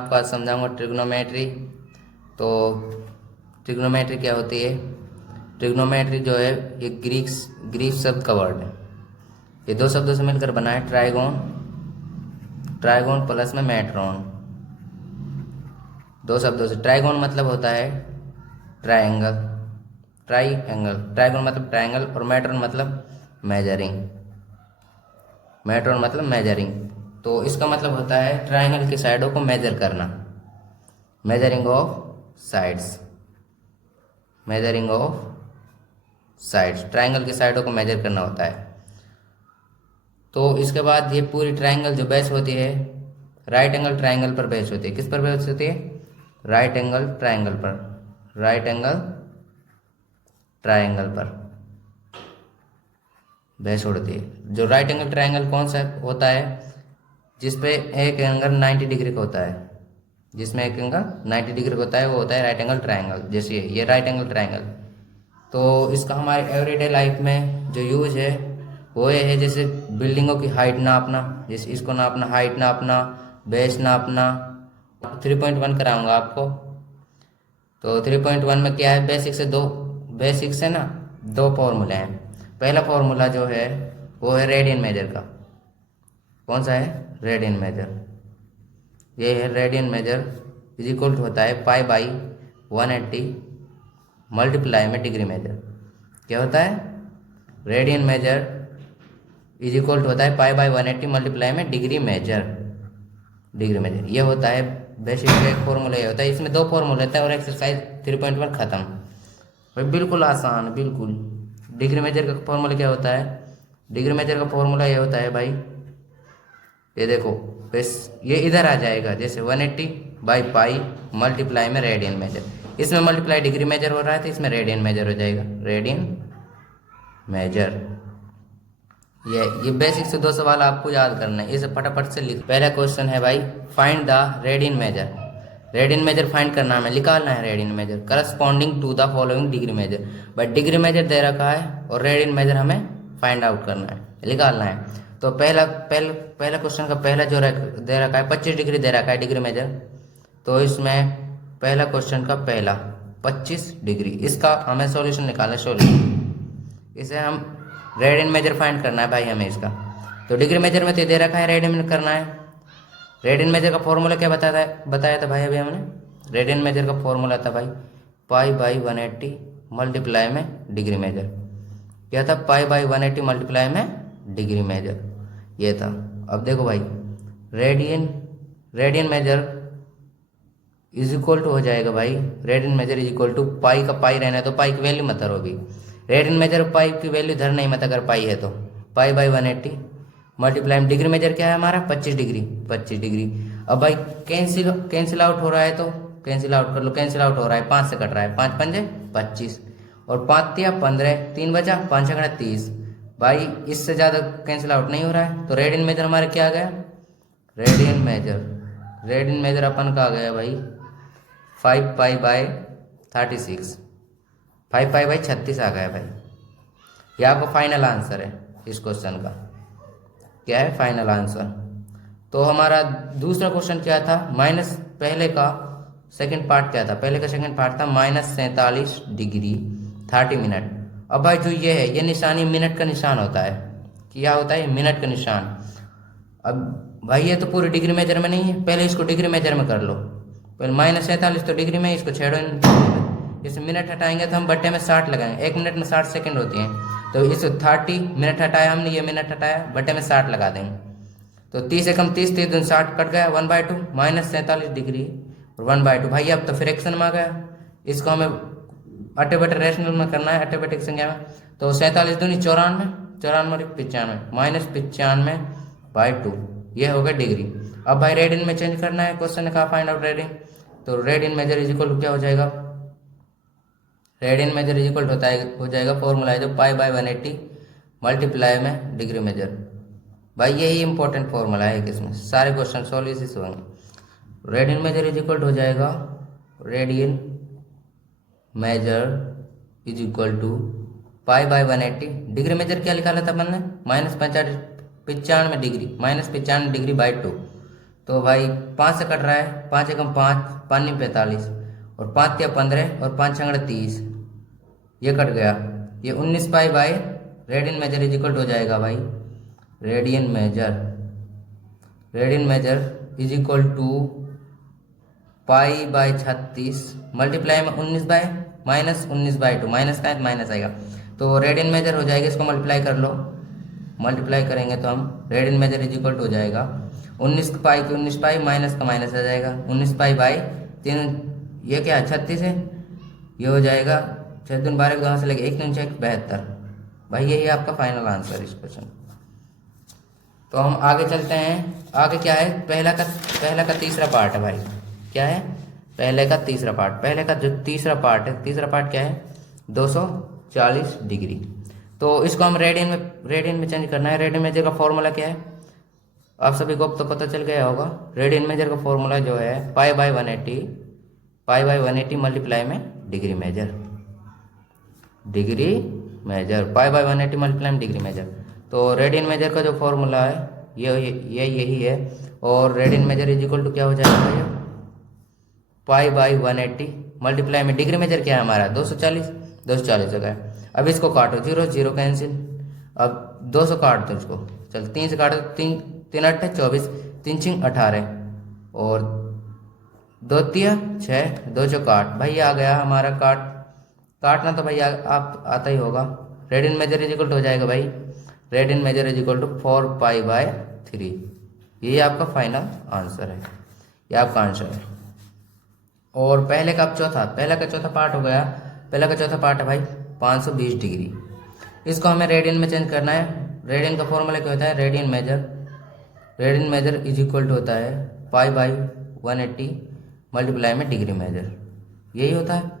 आपको आज समझाऊंगा ट्रिग्नोमेट्री। तो ट्रिग्नोमेट्री क्या होती है? ट्रिग्नोमेट्री जो है ये ग्रीक शब्द का वर्ड है। ये दो शब्दों से मिलकर बना है, ट्राइगोन, ट्राइगोन प्लस में मेट्रोन। दो शब्दों से। ट्राइगोन मतलब होता है ट्रायंगल, ट्राइएंगल। ट्राइगोन मतलब ट्रायंगल और मेट्रोन मतलब मेजरिंग, मेट्रोन मतलब मेजरिंग। तो इसका मतलब होता है ट्रायंगल की साइडों को मेजर करना, measuring of sides, measuring of sides. Triangle की साइडों को मेजर करना होता है। तो इसके बाद ये पूरी ट्रायंगल जो बेस होती है राइट एंगल ट्रायंगल पर बेस होती है। किस पर बेस होती है? राइट एंगल ट्रायंगल पर, राइट एंगल ट्रायंगल पर बेस उड़ती है। जो राइट एंगल ट्रायंगल कौन सा होता है? जिसपे एक एंगल 90 डिग्री का होता है, जिसमें एक एंगल 90 डिग्री का होता है, वो होता है राइट एंगल ट्रायंगल। जैसे ये राइट एंगल ट्रायंगल। तो इसका हमारे एवरीडे लाइफ में जो यूज है वो ये है, जैसे बिल्डिंगों की हाइट नापना, जैसे इसको नापना, हाइट नापना, बेस नापना। 3.1 कराऊंगा आपको। तो 3.1 में क्या है? बेसिक से ना दो फॉर्मूले हैं। पहला फॉर्मूला जो है वो है रेडियन मेजर का। कौन सा है? Radian measure. ये है radian measure is equal to होता है पाई बाई 180 मल्टीप्लाई में डिग्री मेजर। क्या होता है? Radian measure is equal to होता है पाई बाई 180 मल्टीप्लाई में डिग्री मेजर, डिग्री मेजर। ये होता है बेसिक एक फॉर्मूला। ये होता है, इसमें दो फॉर्मूले होता है और एक्सरसाइज 3.1 खत्म। भाई बिल्कुल आसान, बिल्कुल। डिग्री मेजर का फॉर्मूला क्या होता है? डिग्री मेजर का फॉर्मूला ये होता है भाई, ये देखो, बस ये इधर आ जाएगा, जैसे 180 बाई पाई मल्टीप्लाई में रेडियन मेजर। इसमें मल्टीप्लाई डिग्री मेजर हो रहा है तो इसमें रेडियन मेजर हो जाएगा, रेडियन मेजर। ये बेसिक से दो सवाल आपको याद करना है, इसे फटाफट से लिख। पहला क्वेश्चन है भाई, find the radian measure. Radian measure find करना है, हमें निकालना है radian measure corresponding to the following degree measure. But degree measure दे रखा है और रेडियन मेजर हमें फाइंड आउट करना है, निकालना है। तो पहला क्वेश्चन का पहला जो दे रखा है 25 डिग्री दे रखा है डिग्री मेजर। तो इसमें पहला क्वेश्चन का पहला 25 डिग्री, इसका हमें सॉल्यूशन निकालना है, सॉल्यूशन। इसे हम रेडियन मेजर फाइंड करना है भाई हमें इसका। तो डिग्री मेजर में तो दे रखा है, रेडियन में करना है। रेडियन मेजर का फॉर्मूला क्या बताया था भाई अभी हमने? रेडियन मेजर का फॉर्मूला था भाई पाई बाई 180 मल्टीप्लाई में डिग्री मेजर। क्या था? पाई बाई 180 मल्टीप्लाई में डिग्री मेजर, ये था। अब देखो भाई, radian measure is equal to हो जाएगा भाई, radian measure is equal to pi का पाई रहना है तो पाई की वैल्यू मत धरो अभी। रेडियन मेजर पाई की वैल्यू धर नहीं मत, अगर पाई है तो पाई बाई 180 मल्टीप्लाई में डिग्री मेजर क्या है हमारा? 25 डिग्री, 25 डिग्री। अब भाई कैंसिल आउट हो रहा है तो कैंसिल आउट कर लो। कैंसिल आउट हो रहा है, 5 से कट रहा है, 5 पंजे 25 और 5 तिया 15, 3 बचा, 5 छकड़ा 30। भाई इससे ज़्यादा कैंसिल आउट नहीं हो रहा है, तो रेडियन मेजर हमारा क्या आ गया? रेडियन मेजर अपन का आ गया भाई 5 पाई बाय 36, 5 पाई बाई 36 आ गया भाई। ये आपका फाइनल आंसर है इस क्वेश्चन का। क्या है फाइनल आंसर? तो हमारा दूसरा क्वेश्चन क्या था? माइनस, पहले का सेकंड पार्ट क्या था? पहले का सेकंड पार्ट था -47 डिग्री 30 मिनट। अब भाई जो ये है, ये निशानी मिनट का निशान होता है। क्या होता है? मिनट का निशान। अब भाई ये तो पूरी डिग्री मेजर में नहीं है, पहले इसको डिग्री मेजर में कर लो। पहले -47 तो डिग्री में, इसको छेड़ो, जैसे मिनट हटाएंगे तो हम बट्टे में 60 लगाएंगे, 1 मिनट में 60 सेकंड होती हैं। तो इस 30 मिनट हटाया हमने, ये मिनट हटाया, बट्टे में 60 लगा देंगे। तो 30 से कम 30, 30 60 कट गया, 1/2 -47 डिग्री और 1/2। भाई अब तो फ्रैक्शन में आ गया, इसको हमें अट्ठे बटे रेशनल में करना है, अट्ठे बटे की संख्या में। तो 47 दूनी 94, 94 -95 /2, ये हो गया डिग्री। अब भाई रेडियन में चेंज करना है, क्वेश्चन ने कहा फाइंड आउट रेडियन। तो radian measure is equal to क्या हो जाएगा? रेडियन मेजर इज इक्वल हो जाएगा फॉर्मूला है जो पाई बाई 180 मल्टीप्लाई में डिग्री मेजर। भाई यही इंपॉर्टेंट फॉर्मूला है इसमें, सारे क्वेश्चन सॉल्व इसी से होंगे। रेडियन मेजर इज इक्वल हो जाएगा, radian measure is equal to pi by 180। Degree measure क्या निकाला था अपन ने? -95 डिग्री, -95 डिग्री /2। तो भाई 5 से कट रहा है, 5 एकम 5, 5 नी 45 और 5 तिया 15 और 5 छंगड़ 30, ये कट गया। ये 19 pi by radian measure is equal हो जाएगा भाई, radian measure is equal to pi by 36 multiply में 19 बाय माइनस 19/2, माइनस का है तो माइनस आएगा, तो रेडियन मेजर हो जाएगा। इसको मल्टीप्लाई कर लो, मल्टीप्लाई करेंगे तो हम रेडियन मेजर इज इक्वल हो जाएगा 19 पाई की 19 पाई माइनस का माइनस आ जाएगा 19 पाई बाई 3, ये क्या है 36 है, ये हो जाएगा 6 दूनी 12 कहाँ से लगे 1 दूनी 6 72। भाई यही आपका फाइनल आंसर इस क्वेश्चन। तो हम आगे चलते हैं। आगे क्या है, पहला का तीसरा पार्ट है भाई। क्या है, पहले का तीसरा पार्ट। पहले का जो तीसरा पार्ट है, तीसरा पार्ट क्या है 240 डिग्री। तो इसको हम रेडियन में चेंज करना है। रेडियन मेजर का फॉर्मूला क्या है, आप सभी को अब तो पता चल गया होगा। रेडियन मेजर का फॉर्मूला जो है पाई बाई 180 मल्टीप्लाई में degree measure pi by 180 multiply में डिग्री मेजर। तो रेडियन मेजर का जो फॉर्मूला है यही है। और radian measure is equal to क्या हो जाएगा भैया, पाई बाई 180 मल्टीप्लाई में डिग्री मेजर क्या है हमारा 240 हो गया। अब इसको काटो, 0 0 कैंसिल, अब 200 काट दो इसको, चल 3 से काटो, 3 8 24, 3 6 18 और 2 तिया 6, 2 जो काट। भाई आ गया हमारा काटना तो भैया आप आता ही होगा। रेडियन मेजर इज इक्वल हो जाएगा भाई, radian measure is equal to 4 pi by 3। ये आपका फाइनल आंसर है, ये आपका आंसर है। और पहले का चौथा पार्ट हो गया। पहला का चौथा पार्ट है भाई 520 डिग्री। इसको हमें रेडियन में चेंज करना है। रेडियन का फॉर्मूला क्या होता है, radian measure is equal to होता है पाई बाई 180 मल्टीप्लाई में डिग्री मेजर, यही होता है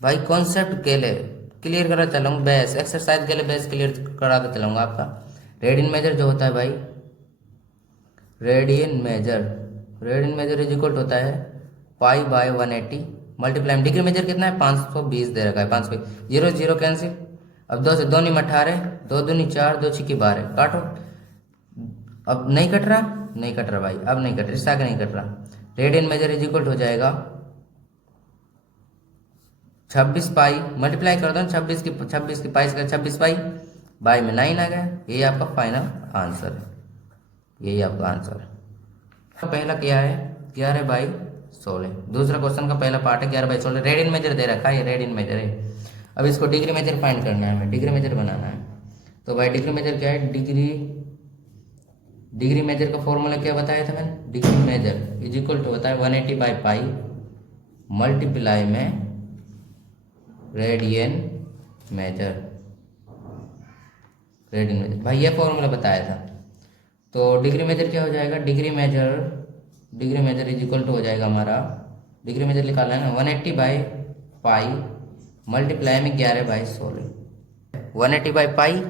भाई। कॉन्सेप्ट के लिए क्लियर करा चलाऊंगा, बेस एक्सरसाइज के लिए बेस क्लियर कराता चलाऊंगा आपका। रेडियन मेजर जो होता है भाई, रेडियन मेजर इज इक्वल होता है पाई बाय 180 मल्टीप्लाई में डिग्री मेजर कितना है 520 दे रखा है, 520 0 0 कैंसिल। अब 2 से 2 नी 18, 2 दूनी 4, 2 छिकी 12 काटो। अब नहीं कट रहा भाई, अब नहीं कट रहा, इससे आगे नहीं कट रहा। रेडियन मेजर इज इक्वल हो जाएगा 26 पाई मल्टीप्लाई कर दो 26 की पाई से 26 पाई बाई में 9 आ गया। यही आपका फाइनल आंसर है, यही आपका आंसर है। तो पहला क्या है 11 बाई 16। दूसरा क्वेश्चन का पहला पार्ट है 11 बाई 16। रेडियन मेजर दे रखा है, ये रेडियन मेजर है। अब इसको डिग्री मेजर फाइंड करना है, हमें डिग्री मेजर बनाना है। तो भाई डिग्री मेजर क्या है, डिग्री मेजर का फॉर्मूला क्या बताया था मैंने, degree measure is equal to होता है 180 बाई पाई मल्टीप्लाई में रेडियन मेजर भाई ये फॉर्मूला बताया था। तो डिग्री मेजर क्या हो जाएगा, degree measure is equal to हो जाएगा हमारा, डिग्री मेजर निकालना है ना 180 बाई पाई मल्टीप्लाई में 11 बाई 16। 180 बाई पाई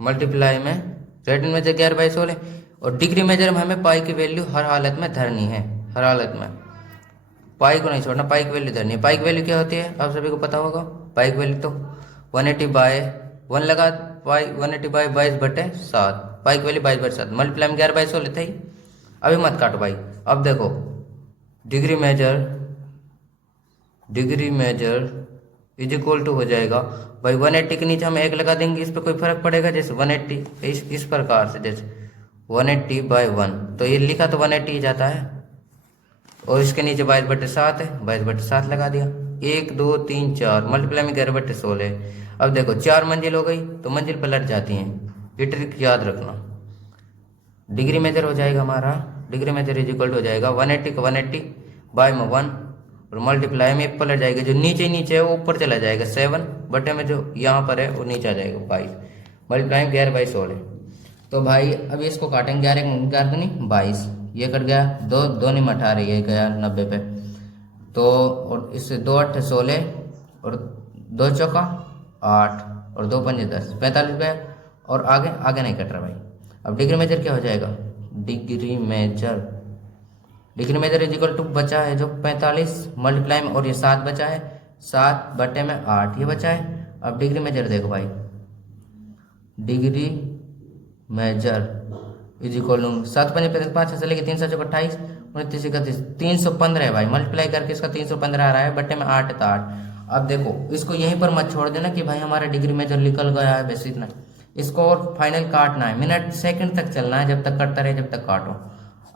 मल्टीप्लाई में रेडियन मेजर 11 बाई 16। और डिग्री मेजर में हमें पाई की वैल्यू हर हालत में धरनी है, हर हालत में पाई को नहीं छोड़ना, पाई की वैल्यू धरनी है। पाई की वैल्यू क्या होती है आप सभी को पता होगा, पाई की वैल्यू तो 180 बाई 1 लगा पाई 180 बाई 22/7, पाई की वैल्यू 22/7 मल्टीप्लाई में 11 बाई 16 थे। अभी मत काटो भाई। अब देखो degree measure is equal to हो जाएगा भाई 180 के नीचे हम 1 लगा देंगे, इस पर कोई फर्क पड़ेगा, जैसे 180 इस प्रकार से, जैसे 180 बाई 1 तो ये लिखा तो 180 ही जाता है, और इसके नीचे 22/7 है, 22/7 लगा दिया। 1 2 3 4 मल्टीप्लाई में 11/16। अब देखो 4 मंजिल हो गई तो मंजिल पलट जाती हैं, ये ट्रिक याद रखना। डिग्री मेजर हो जाएगा हमारा, डिग्री मेजर इज इक्वल हो जाएगा 180 को 180 बाय में 1 और मल्टीप्लाई में पलट जाएगा, जो नीचे है वो ऊपर चला जाएगा 7 बटे में जो यहाँ पर है वो नीचे आ जाएगा 22 मल्टीप्लाई में 11 बाई 16। तो भाई अभी इसको काटेंगे 11 दूनी 22, ये कट गया, 2 नहीं 18 ये गया 90 पे। तो और इससे 2 8 16 और 2 चौका 8 और 2 पंजे 10 45 गया, और आगे नहीं कट रहा भाई। अब डिग्री मेजर क्या हो जाएगा, degree measure is equal to बचा है जो 45 मल्टीप्लाई में, और ये 7 बचा है 7 बटे में 8 ये बचा है। अब डिग्री मेजर देखो भाई, degree measure is equal to 7 5 35 5 से लेके 3 7 28 29 31 315 है भाई। मल्टीप्लाई करके इसका 315 आ रहा है, बट्टे में 8 है तो 8। अब देखो इसको यहीं पर मत छोड़ देना कि भाई हमारा डिग्री मेजर निकल गया है, बस इतना। इसको और फाइनल काटना है, मिनट सेकंड तक चलना है, जब तक कटता रहे जब तक काटो।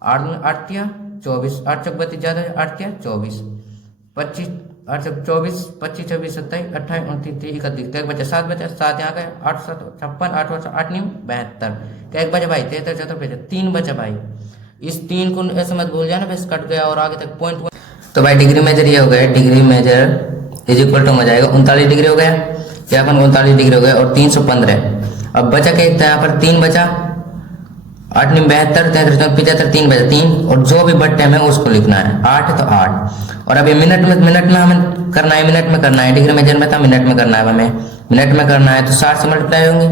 8 8 या 24, 8 चौक 32 ज़्यादा, 8 या 24 25 8 चौक 24 25 26 27 28 29 31 क्या बचा 7 बचा, 7 यहाँ गए, 8 7 56 8 8 9 72 क्या एक बचा भाई 73 74 3 बचा भाई। इस 3 को ऐसे मत भूल जाना, बस कट गया और आगे तक पॉइंट। तो भाई डिग्री मेजर ये हो गया, degree measure is equal to हो जाएगा 39 डिग्री हो गया, यहाँ पर 39 डिग्री हो गया और 315। अब बचा क्या था, यहाँ पर 3 बचा, 8 9 72 33 75 3 बचा 3, और जो भी बट्टे में उसको लिखना है, 8 है तो 8। और अब ये मिनट में हमें करना है, मिनट में करना है, डिग्री मेजर में था मिनट में करना है हमें, मिनट में करना है तो 60 से मल्टीप्लाई होंगे,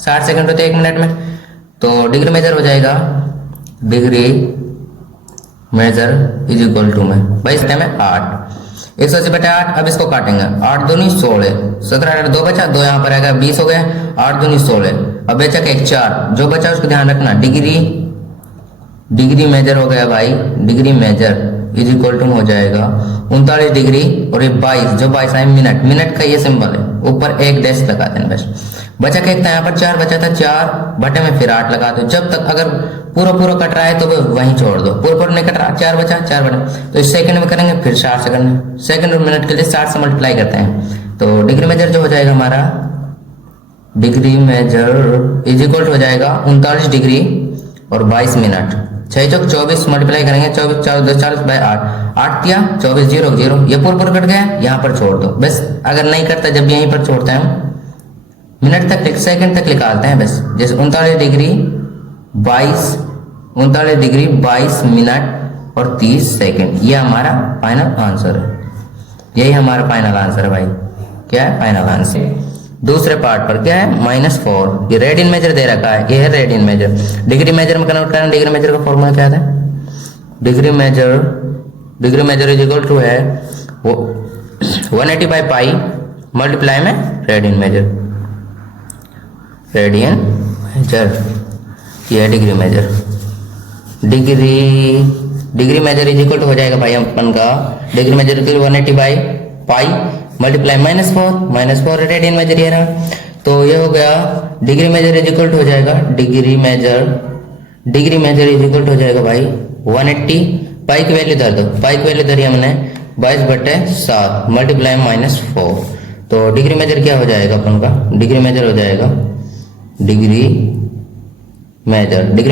60 सेकंड होते हैं 1 मिनट में। तो डिग्री मेजर हो जाएगा, degree measure is equal to में भाई इस टाइम है 8 180 बटे 8। अब इसको काटेंगे, 8 दूनी 16 17 2 बचा, 2 यहाँ पर आएगा 20 हो गया, 8 दूनी 16। अब बचा क्या 4, जो बचा उसको ध्यान रखना, डिग्री मेजर हो गया भाई, degree measure is equal to हो जाएगा 39 डिग्री और ये 22, जो 22 है मिनट का ये सिंबल है, ऊपर एक डैश लगा देना बस। बचा क्या था, यहाँ पर 4 बचा था, 4 बटे में फिर 8 लगा दो। जब तक अगर पूरा कट रहा है तो वो वहीं छोड़ दो, पूरा नहीं कट रहा, 4 बचा 4 बटे, तो इस सेकंड में करेंगे, फिर 60 सेकंड, सेकंड और मिनट के लिए 60 से मल्टीप्लाई करते हैं। तो डिग्री मेजर जो हो जाएगा हमारा, डिग्री मेजर इज इक्वल हो जाएगा 39 डिग्री और 22 मिनट, 6 चौक 24 मल्टीप्लाई करेंगे, 24 4 2 40 बाय 8 8 या 24 0 0, ये पूरा कट गया, यहाँ पर छोड़ दो बस। अगर नहीं करता जब यहीं पर छोड़ते हैं हम, मिनट तक सेकंड तक निकालते हैं बस। जैसे 39 डिग्री 22 मिनट और 30 सेकंड, ये हमारा फाइनल आंसर है, यही हमारा फाइनल आंसर है भाई। क्या है फाइनल आंसर? दूसरे पार्ट पर क्या है -4, ये रेडियन मेजर दे रखा है, ये है रेडियन मेजर। डिग्री मेजर में कन्वर्ट करना, डिग्री मेजर का फॉर्मूला क्या था, degree measure is equal to है वो 180 बाई पाई मल्टीप्लाई में रेडियन मेजर, ये है degree measure. Degree measure is equal to हो जाएगा भाई अपन का, degree measure 180 by pi multiply -4 radian measure ये रहा। तो ये हो गया degree measure is equal to हो जाएगा, degree measure is equal to हो जाएगा भाई 180, पाई की वैल्यू धर दो, पाई की वैल्यू धरी हमने 22/7 मल्टीप्लाई -4। तो डिग्री मेजर क्या हो जाएगा अपन का, डिग्री मेजर हो जाएगा, डिग्री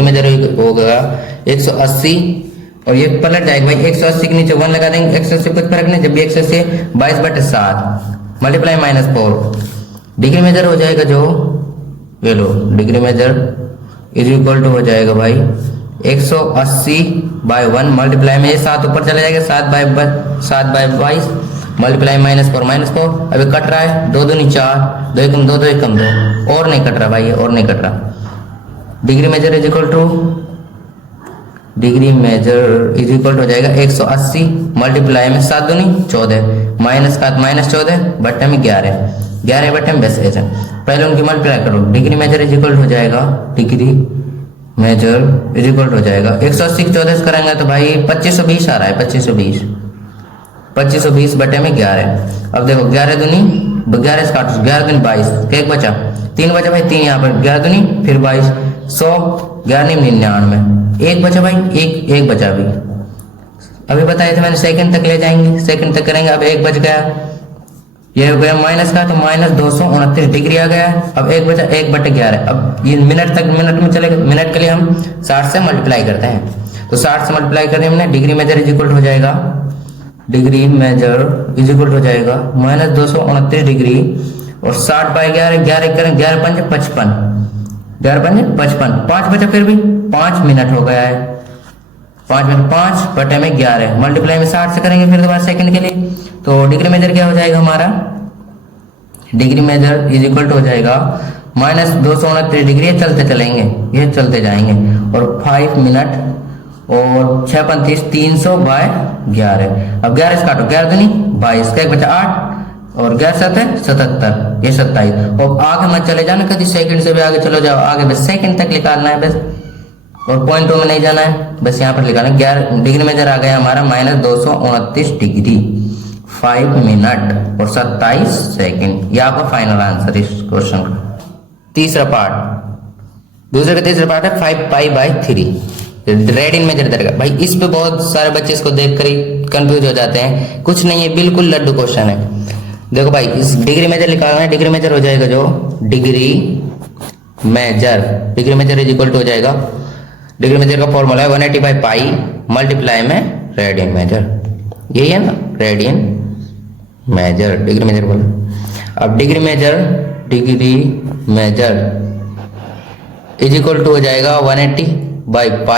मेजर होगा 180, और ये पलट जाएगा भाई, 180 के नीचे 1 लगा देंगे, 180 कुछ फर्क नहीं, जब भी 180 22/7 मल्टीप्लाई -4। डिग्री मेजर हो जाएगा जो, ये लो degree measure is equal to हो जाएगा भाई 180 बाय 1 मल्टीप्लाई में, ये 7 ऊपर चला जाएगा, 7 बाय 22 मल्टीप्लाई -4 अभी कट रहा है, 2 दूनी 4, 2 एकम 2 2 एकम 2, और नहीं कट रहा भाई, और नहीं कट रहा। Degree measure is equal to हो जाएगा 180 मल्टीप्लाई में 7 दूनी 14, माइनस का -14 बट्टे में 11 बट्टे में 20 ऐसे। पहले उनकी मल्टीप्लाई करो, डिग्री मेजर इज इक्वल हो जाएगा, डिग्री मेजर इज इक्वल हो जाएगा 180 14 से करेंगे तो भाई 2520 आ रहा है, 2520 बटे में 11। अब देखो 11 दूनी 11 से काटो, 11 दूनी 22, एक बचा 3 बचा भाई, 3 यहाँ पर 11 दूनी फिर 22 100 11 99, एक बचा भाई, एक बचा अभी बताए थे मैंने, सेकंड तक ले जाएंगे, सेकंड तक करेंगे। अब एक बच गया, ये हो गया माइनस का, तो -229 डिग्री आ गया। अब एक बचा 1/11, अब ये मिनट में चलेगा, मिनट के लिए हम 60 से मल्टीप्लाई करते हैं, तो 60 से मल्टीप्लाई करने हमने, डिग्री मेजर इज इक्वल हो जाएगा, डिग्री मेजर इज इक्वल हो जाएगा -229 डिग्री और 60 बाई 11, 11 करें 11 5 55, 11 5 55, 5 बचा, फिर भी 5 मिनट हो गया है, 5 मिनट 5 बटे में 11 मल्टीप्लाई में 60 से करेंगे फिर दोबारा सेकंड के लिए। तो डिग्री मेजर क्या हो जाएगा हमारा, degree measure is equal to हो जाएगा -229 डिग्री, ये चलते चलेंगे, ये चलते जाएंगे, और 5 मिनट और 6 35 300 बाय 11। अब 11 से काटो, 11 दूनी 22, का एक बचा 8 और 11 7 77, ये 27। और आगे मत चले जाना कभी, सेकंड से भी आगे चलो जाओ, आगे बस सेकंड तक निकालना है बस, और पॉइंटों में नहीं जाना है, बस यहाँ पर लिखाना 11 डिग्री मेजर आ गया हमारा -229 डिग्री 5 मिनट और 27 सेकंड। ये आपका फाइनल आंसर इस क्वेश्चन का। तीसरा पार्ट, दूसरे का तीसरा पार्ट है 5π/3 रेडियन मेजर करेगा। भाई इस पे बहुत सारे बच्चे इसको देख कर ही कंफ्यूज हो जाते हैं, कुछ नहीं है, बिल्कुल लड्डू क्वेश्चन है। देखो भाई इस डिग्री मेजर निकालना है, डिग्री मेजर हो जाएगा जो degree measure is equal to हो जाएगा, डिग्री मेजर का फॉर्मूला है 180/π मल्टीप्लाई में रेडियन मेजर, यही है ना रेडियन मेजर, डिग्री मेजर बोला। अब degree measure is equal to हो जाएगा 180/π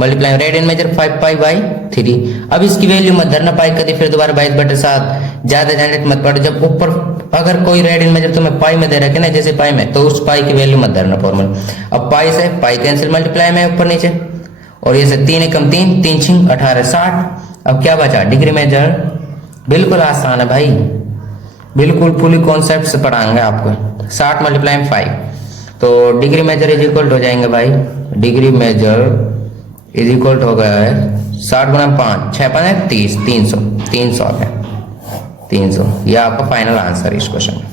मल्टीप्लाई रेडियन मेजर 5π/3। अब इसकी वैल्यू मत धरना पाई कभी, फिर दोबारा 22/7 ज्यादा जनरेट मत पड़ो। जब ऊपर अगर कोई रेडियन मेजर तुम्हें पाई में दे रखे ना, जैसे पाई में, तो उस पाई की वैल्यू मत धरना फॉर्मूला। अब पाई से पाई कैंसिल, मल्टीप्लाई में ऊपर नीचे, और ये से 3 एकम 3, 3 6 18 60। अब क्या बचा डिग्री मेजर, बिल्कुल आसान है भाई, बिल्कुल फुली कॉन्सेप्ट से पढ़ाएंगे आपको। 60 मल्टीप्लाई में 5, तो डिग्री मेजर इज इक्वल हो जाएंगे भाई, डिग्री मेजर इज इक्वल हो गया है 60 गुना 5, 6 5 30, 300 आ गया 300। यह आपका फाइनल आंसर इस क्वेश्चन का।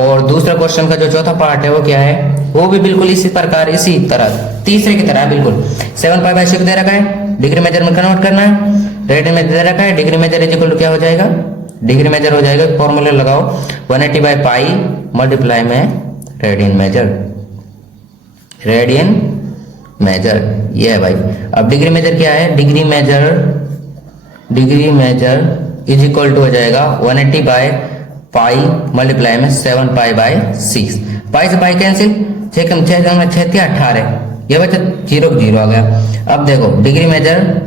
और दूसरा क्वेश्चन का जो चौथा पार्ट है वो क्या है, वो भी बिल्कुल इसी प्रकार, इसी तरह तीसरे की तरह बिल्कुल 7π/6 दे रखा है, डिग्री मेजर में कन्वर्ट करना है, रेडियन में दे रखा है, डिग्री मेजर इज इक्वल क्या हो जाएगा, डिग्री मेजर हो जाएगा फॉर्मूला लगाओ 180/π मल्टीप्लाई में रेडियन मेजर, ये है भाई। अब डिग्री मेजर क्या है, degree measure is equal to हो जाएगा 180/π मल्टीप्लाई में 7π/6। पाई से पाई कैंसिल, 6 कम 6 में 6 18, ये बच्चा 0 0 आ गया। अब देखो degree measure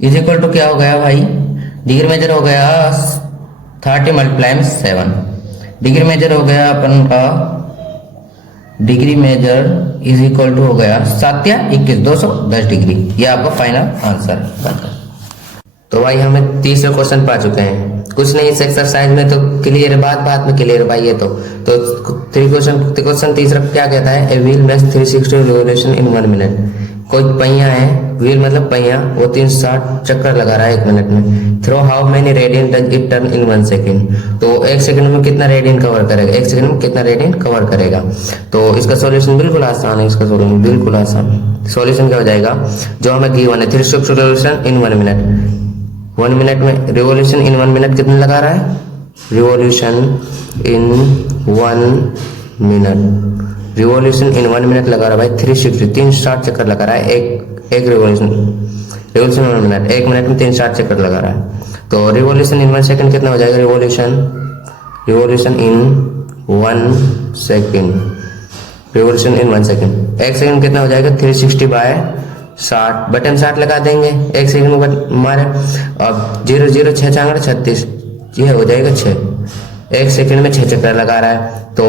is equal to क्या हो गया भाई, डिग्री मेजर हो गया 30 मल्टीप्लाई में 7, डिग्री मेजर हो गया अपन का, degree measure is equal to हो गया 7 या 21 210 डिग्री। ये आपका फाइनल आंसर है। तो भाई हमें तीसरा क्वेश्चन पा चुके हैं, कुछ नहीं इस एक्सरसाइज में तो क्लियर है, बात में क्लियर है भाई। ये तो क्वेश्चन तीसरा क्या कहता है, a wheel makes 360 revolution in 1 minute. कोई पहिया है, व्हील मतलब पहिया, वो 360 चक्कर लगा रहा है 1 मिनट में। Throw how many radian does it turn in 1 second. तो 1 सेकंड में कितना रेडियन कवर करेगा, 1 सेकंड में कितना रेडियन कवर करेगा। तो इसका सॉल्यूशन बिल्कुल आसान है, इसका सॉल्यूशन बिल्कुल आसान। सॉल्यूशन क्या हो जाएगा, जो हमें गिवन है 360 रिवोल्यूशन इन 1 मिनट, 1 मिनट में रिवोल्यूशन इन 1 मिनट कितने लगा रहा है, revolution in 1 minute, revolution in 1 minute लगा रहा है भाई 360 360 चक्कर लगा रहा है, एक रिवोल्यूशन 1 मिनट, 1 मिनट में 360 चक्कर लगा रहा है। तो रिवोल्यूशन इन 1 सेकंड कितना हो जाएगा, revolution in 1 second, revolution in 1 second, 1 second कितना हो जाएगा 360/60, बटन 60 लगा देंगे 1 सेकंड में मारे। अब 0 0 6 4 36, ये हो जाएगा 6, 1 सेकंड में 6 चक्कर लगा रहा है। तो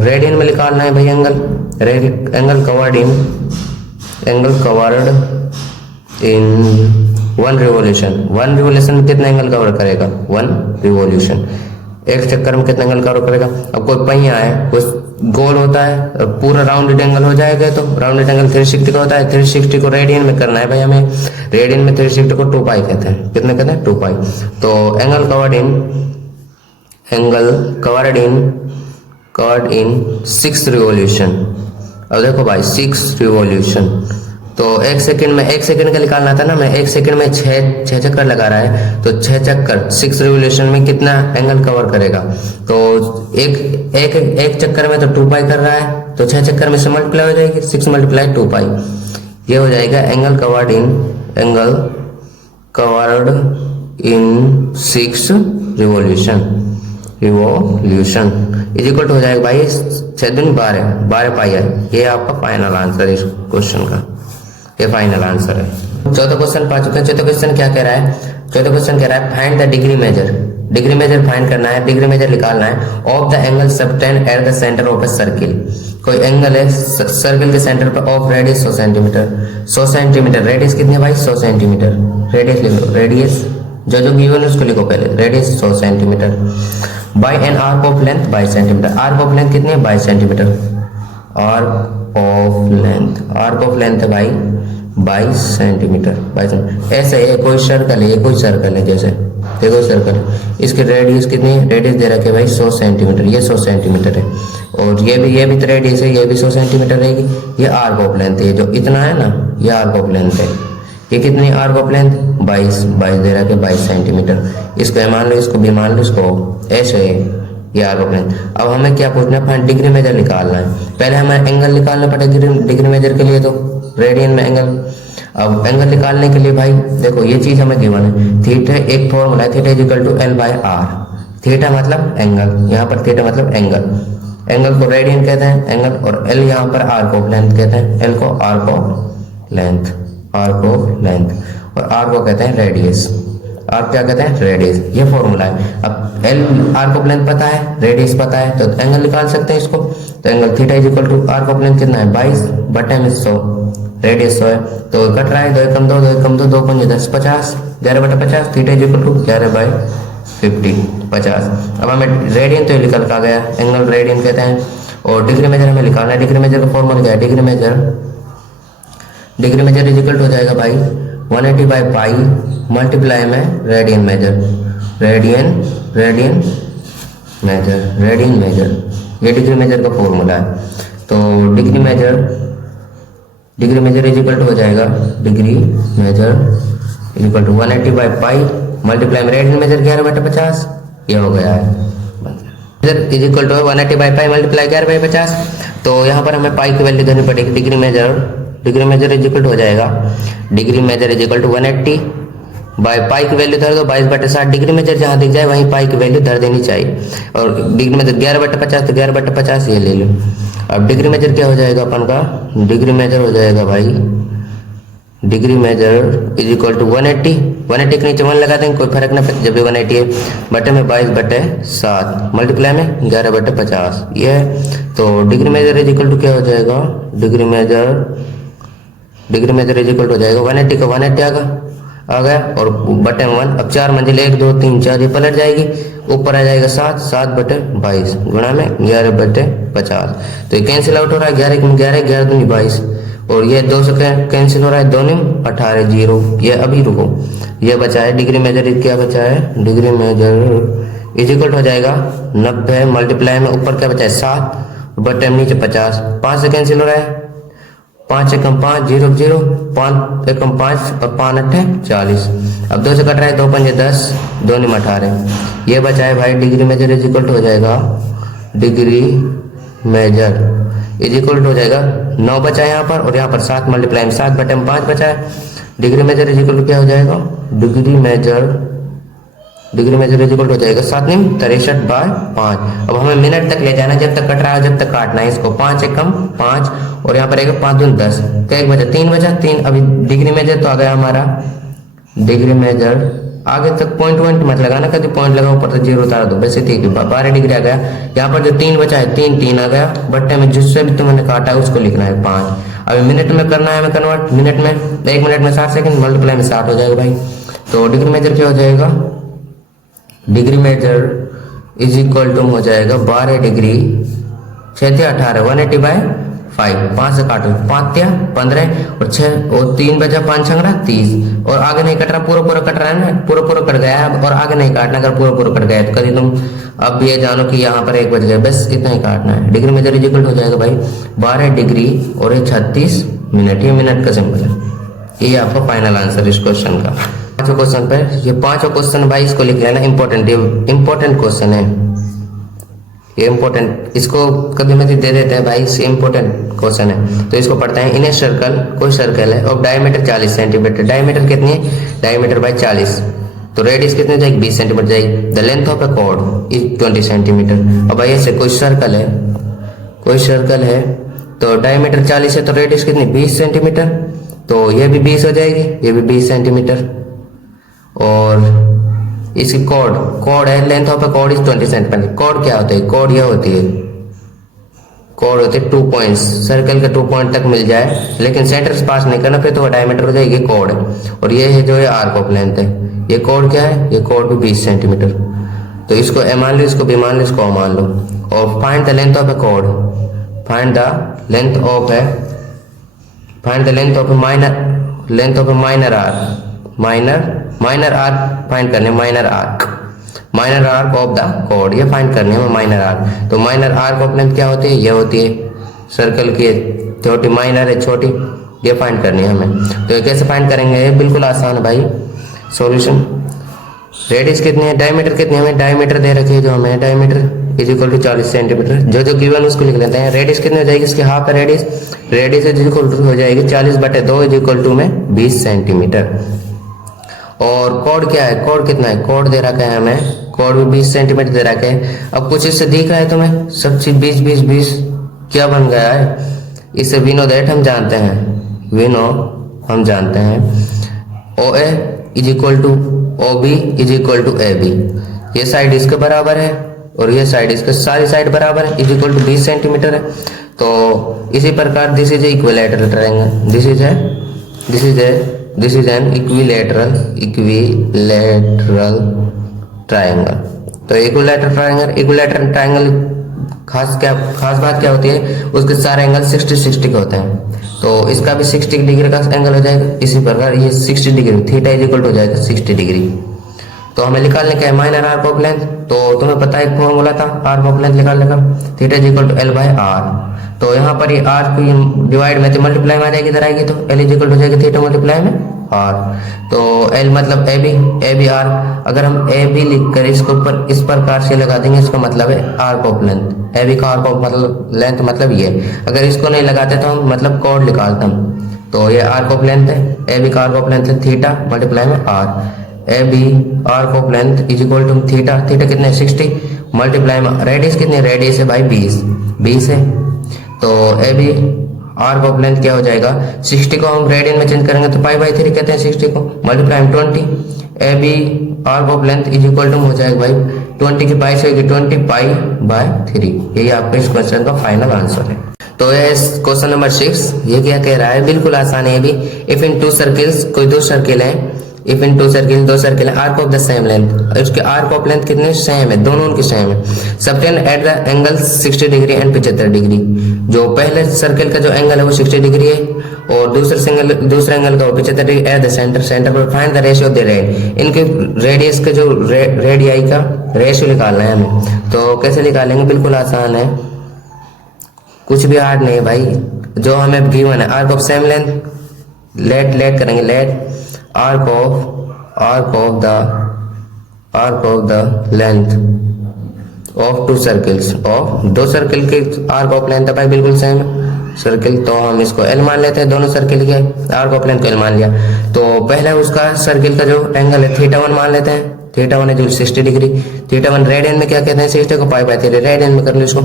रेडियन में निकालना है भाई एंगल कवर्ड इन 1 रिवोल्यूशन में कितना एंगल कवर करेगा, 1 रिवोल्यूशन, 1 चक्कर में कितना एंगल कवर करेगा। अब कोई पहिया है, उस गोल होता है, पूरा राउंडेड एंगल हो जाएगा, तो राउंडेड एंगल 360 का होता है, 360 को रेडियन में करना है भाई हमें, रेडियन में 360 को 2π कहते हैं, कितने कहते हैं 2π। तो एंगल कवर्ड इन 6 रिवोल्यूशन। अब देखो भाई 6 रिवोल्यूशन, तो 1 सेकंड में 1 सेकंड का निकालना था ना, मैं 1 सेकंड में 6 चक्कर लगा रहा है, तो 6 चक्कर 6 रिवोल्यूशन में कितना एंगल कवर करेगा। तो एक चक्कर में तो 2π कर रहा है, तो 6 चक्कर में से मल्टीप्लाई हो जाएगी, 6 × 2π, ये हो जाएगा angle covered in 6 revolution is equal हो जाएगा भाई 6 दूनी 12 पाई है। ये आपका फाइनल आंसर है इस क्वेश्चन का, ये फाइनल आंसर है। चौथा क्वेश्चन पा चुके हैं। चौथा क्वेश्चन क्या कह रहा है, चौथा क्वेश्चन कह रहा है find the degree major find करना है, डिग्री मेजर निकालना है of the angle subtend at the centre of a circle. कोई एंगल है सर्किल के सेंटर पर, ऑफ रेडियस 100 सेंटीमीटर, रेडियस कितनी है भाई 100 सेंटीमीटर, रेडियस लिख लो, रेडियस जो गिवन है उसको लिखो पहले, radius 100 centimetre, by an arc of length 22 centimetre, arc of length कितनी है 22 सेंटीमीटर, और of length, arc of length है भाई 22 सेंटीमीटर। 22 ऐसे है, कोई सर्कल है, ये कोई सर्कल है, जैसे देखो सर्कल, इसकी रेडियस कितनी है, रेडियस दे रखे भाई 100 सेंटीमीटर, ये 100 सेंटीमीटर है, और ये भी तो रेडियस है, ये भी 100 सेंटीमीटर रहेगी। ये आर्क ऑफ लेंथ है, जो इतना है ना, ये आर्क ऑफ लेंथ है। ये कितनी आर्क ऑफ लेंथ 22 दे रहा है 22 सेंटीमीटर। इसको मान लो, इसको भी मान लो, इसको ऐसे है, ये आर्क ऑफ लेंथ। अब हमें क्या पूछना है, डिग्री मेजर निकालना है। पहले हमें एंगल निकालना पड़ेगा डिग्री मेजर के लिए, तो रेडियन में एंगल। अब एंगल निकालने के लिए भाई देखो, ये चीज हमें गिवन है, थीटा एक फॉर्मूला है, theta equal to L by R. Theta मतलब एंगल, यहाँ पर थीटा मतलब एंगल, एंगल को रेडियन कहते हैं एंगल, और एल यहाँ पर आर्क ऑफ लेंथ कहते हैं, एल को arc of length, arc of length, और आर को कहते हैं रेडियस। आर्क क्या कहते हैं, रेडियस, ये फॉर्मूला है। अब एल आर्क ऑफ लेंथ पता है, रेडियस पता है, तो एंगल निकाल सकते हैं इसको। तो angle theta is equal to arc of length कितना है 22 बटे में 100, रेडियस 100 है, तो कट रहा है 2 कम 2 2 कम 2 2 5 10 50, 11 बटे 50, theta is equal to 11 by 50 50। अब हमें रेडियन तो निकल का गया, एंगल रेडियन कहते हैं, और डिग्री मेजर हमें निकालना है। डिग्री मेजर का फॉर्मूला क्या है, degree measure is equal to हो जाएगा भाई 180 बाई पाई मल्टीप्लाई में रेडियन मेजर, रेडियन मेजर, ये डिग्री मेजर का फॉर्मूला है। तो degree measure is equal to हो जाएगा, degree measure is equal to 180 by pi multiply में रेडियन मेजर 11 बटे 50, ये हो गया है। Is equal to 180 by pi multiply 11 by 50, तो यहाँ पर हमें पाई की वैल्यू देनी पड़ेगी। Degree measure is equal to हो जाएगा, degree measure is equal to 180 by pi की वैल्यू धर दो 22 बटे 60, डिग्री मेजर जहाँ दिख जाए वहीं पाई की वैल्यू धर देनी चाहिए, और डिग्री मेजर 11 बटे 50, तो 11 बटे 50 ये ले लो। अब डिग्री मेजर क्या हो जाएगा अपन का, डिग्री मेजर हो जाएगा भाई, degree measure is equal to 180 के नीचे 1 लगा देंगे, कोई फर्क ना पड़े, जब भी 180 है, बटे में 22 बटे 7 मल्टीप्लाई में 11 बटे 50, ये है। तो degree measure is equal to क्या हो जाएगा, degree measure is equal to हो जाएगा 180 का 180 आ गया, और बटे 1, अब 4 मंजिल 1 2 3 4 ये पलट जाएगी, ऊपर आ जाएगा 7 बटे 22 गुणा में 11 बटे 50, तो ये कैंसिल आउट हो रहा है, 11 में 11 दूनी 22, और ये 2 से कैंसिल हो रहा है, 2 में 18 0, ये अभी रुको, ये बचा है डिग्री मेजर, क्या बचा है, डिग्री मेजर इज इक्वल हो जाएगा 90 मल्टीप्लाई में ऊपर क्या बचा है 7 बटे में नीचे 50, 5 से कैंसिल हो रहा है, 5 एकम 5 0 0, 5 एकम 5 और 5 8 40, अब 2 से कट रहा है, 2 5 10, 2 में 18, ये बचा है भाई डिग्री मेजर इज इक्वल हो जाएगा, डिग्री मेजर इज इक्वल हो जाएगा 9 बचा है यहाँ पर, और यहाँ पर 7 मल्टीप्लाई में 7 बटे में 5 बचा है, डिग्री मेजर इज इक्वल क्या हो जाएगा, डिग्री मेजर इज इक्वल हो जाएगा 7 × 63 बाय 5। अब हमें मिनट तक ले जाना, जब तक कट रहा है जब तक काटना है इसको, 5 एकम 5, और यहाँ पर 5 दूनी 10, तो 1 बचा 3 बचा 3। अभी डिग्री मेजर तो आ गया हमारा, डिग्री मेजर आगे तक पॉइंट मत लगाना, कभी पॉइंट लगा ऊपर तो 0 उतार दो, वैसे ठीक है, 12 डिग्री आ गया। यहाँ पर जो 3 बचा है 3 आ गया, बट्टे में जिससे भी तुमने काटा है उसको लिखना है 5। अभी मिनट में करना है हमें कन्वर्ट, मिनट में 1 मिनट में 60 सेकंड मल्टीप्लाई में 60 हो जाएगा भाई। तो डिग्री मेजर क्या हो जाएगा, degree measure is equal to हो जाएगा 12 डिग्री 6 18 180 बाय 5, 5 से काटो 5 या 15 और 6 और 3 बचा 5 छंगड़ा 30, और आगे नहीं कट रहा, पूरा कट रहा है ना, पूरा कट गया है, और आगे नहीं काटना, अगर पूरा कट गया तो कभी तुम अब ये जानो कि यहाँ पर 1 बच गया, बस इतना ही काटना है। डिग्री मेजर इज इक्वल हो जाएगा भाई 12 डिग्री और 36 मिनट, ये मिनट का सिंबल है, ये आपका फाइनल आंसर इस क्वेश्चन का। 5 क्वेश्चन पे ये 5 क्वेश्चन भाई इसको लिख लेना, इंपॉर्टेंट क्वेश्चन है ये, इंपॉर्टेंट, इसको कभी मत दे देते हैं भाई, इससे इंपॉर्टेंट क्वेश्चन है। तो इसको पढ़ते हैं, इन ए सर्कल, कोई सर्कल है और डायमीटर 40 सेंटीमीटर, डायमीटर कितनी है, डायमीटर भाई 40, तो रेडियस कितनी जाएगी 20 सेंटीमीटर जाएगी, the length of a chord is 20 centimetre. अब भाई ऐसे कोई सर्कल है तो डायमीटर 40 है, तो रेडियस कितनी 20 सेंटीमीटर, तो ये भी 20 हो जाएगी, ये भी 20 सेंटीमीटर, और इसकी कॉर्ड है, length of a chord is 20 centimetre. Chord क्या होता है, कॉर्ड यह होती है, कॉर्ड होते हैं 2 पॉइंट्स, सर्कल के 2 पॉइंट तक मिल जाए लेकिन सेंटर से पास नहीं करना, फिर तो डायमीटर हो जाएगी, कॉर्ड है। और ये है जो है आर्क ऑफ लेंथ है, ये कॉर्ड क्या है, ये कॉर्ड भी 20 सेंटीमीटर, तो इसको ए मान लो, इसको बी मान लो, इसको मान लो, और find the length of a chord, find the length of a minor arc, minor arc find करने, माइनर आर्क ऑफ द कोड, ये फाइंड करने में माइनर आर्क। तो माइनर आर्क ऑफ लेंथ क्या होती है, ये होती है सर्कल की छोटी, माइनर है छोटी, ये फाइंड करनी है हमें। तो ये कैसे फाइंड करेंगे, ये बिल्कुल आसान है भाई। सॉल्यूशन, रेडियस कितनी है, डायमीटर कितनी है, हमें डायमीटर दे रखी है, जो हमें diameter is equal to 40 centimetre, जो गिवन उसको लिख लेते हैं। रेडियस कितनी हो जाएगी, इसकी हाफ है रेडियस इज इक्वल टू हो जाएगी 40/2 इज इक्वल टू में 20 सेंटीमीटर। और कोड क्या है, कोड कितना है, कोड दे रखा है हमें, कोड भी 20 सेंटीमीटर दे रखा है। अब कुछ इससे दिख रहा है तुम्हें, सब चीज 20 क्या बन गया है, इसे वी नो दैट हम जानते हैं, हम जानते हैं O A is equal to O B is equal to A B, ये साइड इसके बराबर है और ये साइड इसके, सारी साइड बराबर है, इज इक्वल टू 20 सेंटीमीटर है। तो इसी प्रकार this is equilateral triangle, this is an equilateral triangle. तो इक्विलैटरल ट्रायंगल खास बात क्या होती है, उसके सारे एंगल 60 के होते हैं। तो इसका भी 60 डिग्री का एंगल हो जाएगा, इसी प्रकार ये 60 degree, theta is equal to हो जाएगा 60 डिग्री। तो हमें निकालने का है माइनर आर्क ऑफ लेंथ, तो तुम्हें पता है एक फॉर्मूला था आर्क ऑफ लेंथ निकालने का, theta is equal to L/R। तो यहाँ पर ये आर को डिवाइड में मल्टीप्लाई में आ जाएगी, इधर आएगी तो L इज इक्वल टू हो जाएगी थीटा मल्टीप्लाई में R। तो L मतलब ए बी आर, अगर हम ए बी लिख कर इसको ऊपर इस प्रकार से लगा देंगे, इसका मतलब है arc of length, A B का आर्क ऑफ मतलब लेंथ मतलब ये। अगर इसको नहीं लगाते तो हम मतलब कोड निकालते हम, तो ये आर्क ऑफ लेंथ है, ए बी का आर्क ऑफ लेंथ है थीटा मल्टीप्लाई में R। A B arc of length is equal to theta कितने 60 मल्टीप्लाई में रेडियस कितनी, रेडियस है भाई 20 है। तो A B arc of length क्या हो जाएगा, 60 को हम रेडियन में चेंज करेंगे तो π/3 कहते हैं 60 को, मल्टीप्लाई में 20, A B arc of length is equal to हो जाएगा भाई 20 की पाई से होगी 20 π/3। यही आपका इस क्वेश्चन का फाइनल आंसर है। तो ये क्वेश्चन नंबर 6, ये क्या कह रहा है, बिल्कुल आसान है ये भी। इफ इन टू सर्किल्स, कोई दो सर्किल है, इफ इन टू सर्किल, दो सर्किल है, arc of the same length, उसके आर्क ऑफ लेंथ कितने सेम है, दोनों उनकी सेम है। Subtend at the angle 60 degree and 75 degree. जो पहले सर्किल का जो एंगल है वो 60 डिग्री है और दूसरे एंगल का वो 75 डिग्री एट द सेंटर पर find the ratio of the red. इनके रेडियस का जो रेडियाई का रेशियो निकालना है हमें। तो कैसे निकालेंगे, बिल्कुल आसान है, कुछ भी हार्ड नहीं है भाई। जो हमें गिवन है arc of same length, let करेंगे, let arc of the length of two circles, of दो सर्किल के आर्क ऑफ लेंथ है भाई बिल्कुल सेम सर्किल। तो हम इसको L मान लेते हैं, दोनों सर्किल के आर्क ऑफ लेंथ को L मान लिया। तो पहले उसका सर्किल का जो एंगल है θ1 मान लेते हैं, θ1 है जो 60 डिग्री, θ1 रेडियन में क्या कहते हैं, 60 को π/3 रेडियन में कर लो इसको।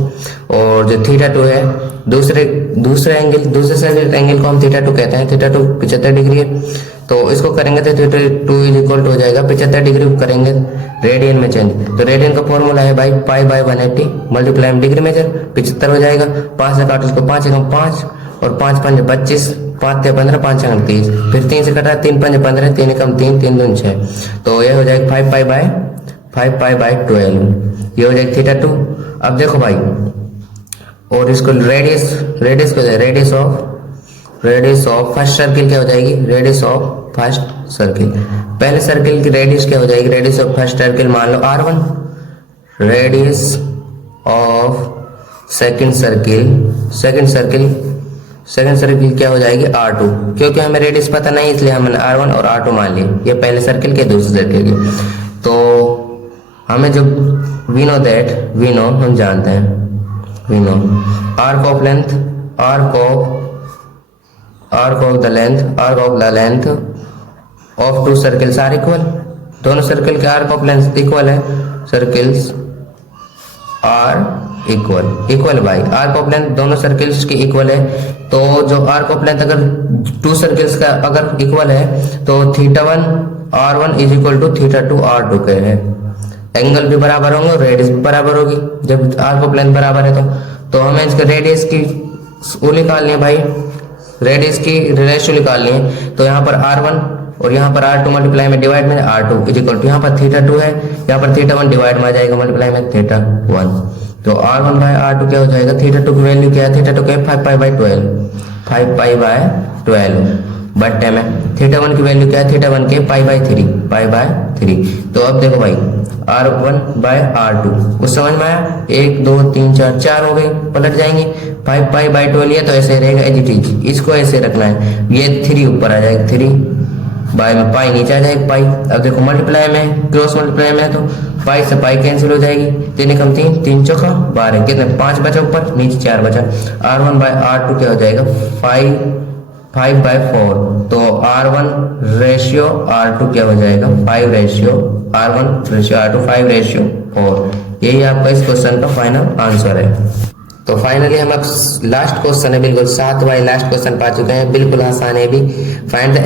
और जो θ2 है दूसरे सर्किल एंगल को हम θ2 कहते हैं, θ2 75 डिग्री है। तो इसको करेंगे तो θ2 इज इक्वल टू हो जाएगा 75 डिग्री को करेंगे रेडियन में चेंज। तो रेडियन का फॉर्मूला है भाई π/180 मल्टीप्लाई में डिग्री मेजर 75 हो जाएगा। 5 से काटो इसको, 5 एकम 5 और 5 पंजे 25, 5 ते 15, 5 अंक 30, फिर 3 से कटा 3 पंजे 15, 3 एकम 3, 3 दूनी 6। तो ये हो जाएगा 5π/12, ये हो जाएगा θ2। अब देखो भाई, और इसको रेडियस ऑफ फर्स्ट सर्किल क्या हो जाएगी, रेडियस ऑफ फर्स्ट सर्किल, पहले सर्किल की रेडियस क्या हो जाएगी, रेडियस ऑफ फर्स्ट सर्किल मान लो R1, radius of second circle क्या हो जाएगी R2। क्योंकि हमें रेडियस पता नहीं इसलिए हमने R1 और R2 मान लिए, ये पहले सर्किल के दूसरे सर्किल के। तो हमें जो वी नो हम जानते हैं, arc of the length of two circles are equal. दोनों सर्किल के आर्क ऑफ लेंथ इक्वल है, सर्किल्स आर इक्वल भाई, आर्क ऑफ लेंथ दोनों सर्किल्स की इक्वल है। तो जो आर्क ऑफ लेंथ अगर टू सर्किल्स का अगर इक्वल है तो θ1 R1 is equal to θ2 R2 के है। एंगल भी बराबर होंगे और रेडियस भी बराबर होगी जब आर्क ऑफ लेंथ बराबर है। तो हमें इसके रेडियस की वो निकालनी है भाई, रेडियस की रेशियो निकालनी है। तो यहाँ पर R1 और यहाँ पर R2 मल्टीप्लाई में डिवाइड में R2 इज इक्वल टू यहाँ पर θ2 है, यहाँ पर θ1 डिवाइड में आ जाएगा मल्टीप्लाई में θ1। तो R1 बाय R2 क्या हो जाएगा, θ2 की वैल्यू क्या है, θ2 क्या है 5π/12, 5π/12 बट्टे में θ1 की वैल्यू क्या है, θ1 के π/3। तो अब देखो भाई R1 बाय R2 कुछ समझ में आया, 1 2 3 4 4 हो गई, पलट जाएंगे 5π/12 ये तो ऐसे रहेगा एज इट इज, इसको ऐसे रखना है, ये 3 ऊपर आ जाएगा, 3 बाय में पाई नीचे आ जाएगा पाई। अब देखो मल्टीप्लाई में क्रॉस मल्टीप्लाई में तो पाई से पाई कैंसिल हो जाएगी, 3 कम 3 3 चौका 12, कितने 5 बचा ऊपर, नीचे 4 बचा। R1 बाय R2 क्या हो जाएगा 5/4। तो R1 रेशियो R2 क्या हो जाएगा 5 रेशियो R1 रेशियो R2 5/4। यही आपका इस क्वेश्चन का फाइनल आंसर है। तो फाइनली हम अब लास्ट क्वेश्चन है, बिल्कुल 7 वाले लास्ट क्वेश्चन पा चुके हैं, बिल्कुल आसान है भी। फाइंड द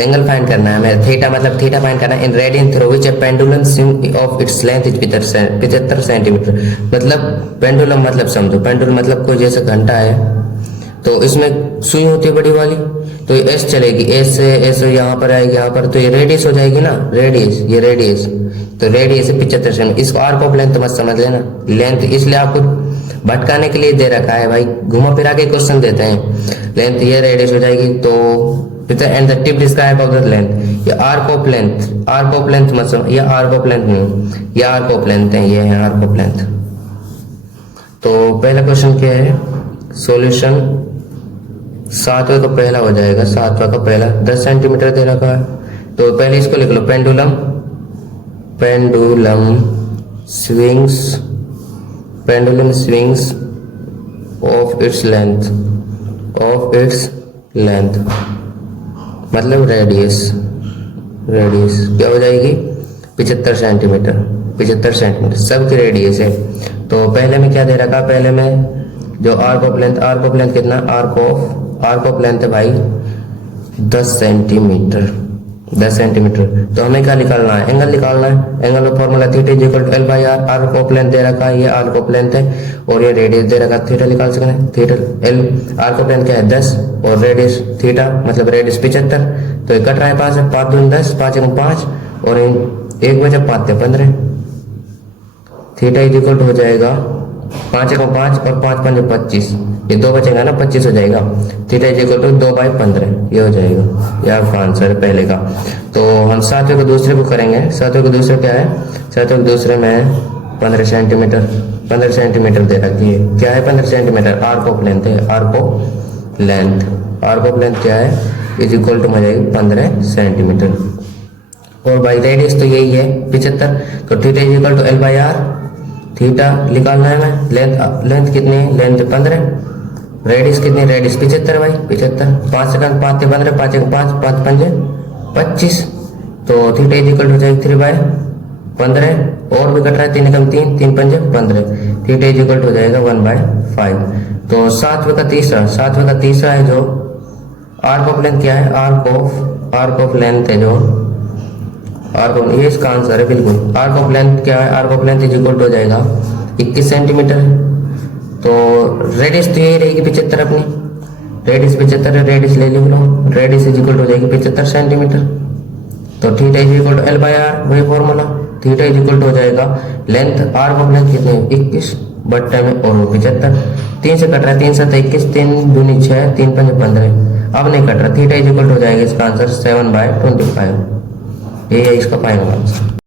एंगल फाइंड करना है हमें, थीटा मतलब थीटा फाइंड करना है in radian through which A pendulum swing of its length is 75 centimetre. मतलब पेंडुलम मतलब समझो, पेंडुलम मतलब कोई जैसे घंटा है, तो इसमें सुई होती है बड़ी वाली, तो ये एस चलेगी, एस से एस यहाँ पर आएगी, यहाँ पर तो ये रेडियस हो जाएगी ना, रेडियस, ये रेडियस, तो रेडियस है 75 सेंटीमीटर। इसको आर्क ऑफ लेंथ मत समझ लेना, लेंथ इसलिए आपको भटकाने के लिए दे रखा है भाई, घुमा फिरा के क्वेश्चन देते हैं। लेंथ ये रेडियस हो जाएगी, तो and the tip describe of the length, ये arc of length, arc of length मत समझ, ये आर्क ऑफ लेंथ नहीं, ये आर्क ऑफ लेंथ है, ये है आर्क ऑफ लेंथ। तो पहला क्वेश्चन क्या है, सॉल्यूशन 7वें का पहला हो जाएगा, 7वां का पहला 10 सेंटीमीटर दे रखा है, तो पहले इसको लिख लो, pendulum swings of its length मतलब रेडियस क्या हो जाएगी 75 सेंटीमीटर सबकी रेडियस है। तो पहले में क्या दे रखा, पहले में जो आर्क ऑफ लेंथ कितना, आर्क ऑफ लेंथ है भाई 10 सेंटीमीटर। तो हमें क्या निकालना है, एंगल निकालना है। एंगल का formula theta is equal to L by R, arc of length दे रखा है, ये आर्क ऑफ लेंथ है और ये रेडियस दे रखा है, थीटा निकाल सकते हैं, theta L arc of length क्या है 10 और रेडियस थीटा मतलब रेडियस 75, तो ये कट रहा है 5 से 5 दूनी 10, 5 1 5 और 1 बचा 5 से 15, थीटा इज इक्वल टू हो जाएगा 5 1 5 और 5 5 25, ये 2 बचेगा ना 25 हो जाएगा, थीटा इज इक्वल टू 2/15 ये हो जाएगा, ये आपका आंसर है पहले का। तो हम 7वें को दूसरे को करेंगे, 7वें को दूसरे क्या है, 7वें को दूसरे में 15 सेंटीमीटर दे रखी है, क्या है 15 सेंटीमीटर, आर्क ऑफ लेंथ है, आर्क ऑफ लेंथ क्या है इज इक्वल टू हो जाएगी 15 सेंटीमीटर। और भाई रेडियस तो यही है 75, तो theta is equal to L by R, theta निकालना है हमें, लेंथ कितनी है, लेंथ 15, रेडियस कितनी, रेडियस 75 भाई 75, 5 सेकंड 5 से 15, 5 1 5 5 5 25, तो थीटा इज इक्वल हो जाएगी 3/15 और भी कट रहा है 3 कम 3 3 5 15, थीटा इज इक्वल हो जाएगा 1/5। तो 7वें का तीसरा है जो आर्क ऑफ लेंथ क्या है, आर्क ऑफ लेंथ है जो ये इसका आंसर है बिल्कुल। आर्क ऑफ लेंथ क्या है, arc of length is equal हो जाएगा 21 सेंटीमीटर। तो रेडियस तो यही रहेगी 75, अपनी रेडियस 75 है, रेडियस ले लो, रेडियस इज इक्वल हो जाएगी 75 सेंटीमीटर। तो theta is equal to L by R, वही फॉर्मूला, थीटा इज इक्वल हो जाएगा लेंथ, आर्क ऑफ लेंथ कितने 21 बट्टे में और 75, 3 से कट रहा है, 3 7 21, 3 दूनी 6 3 5 15, अब नहीं कट रहा, थीटा इज इक्वल हो जाएगा इसका आंसर 7/25, ये है इसका फाइनल आंसर।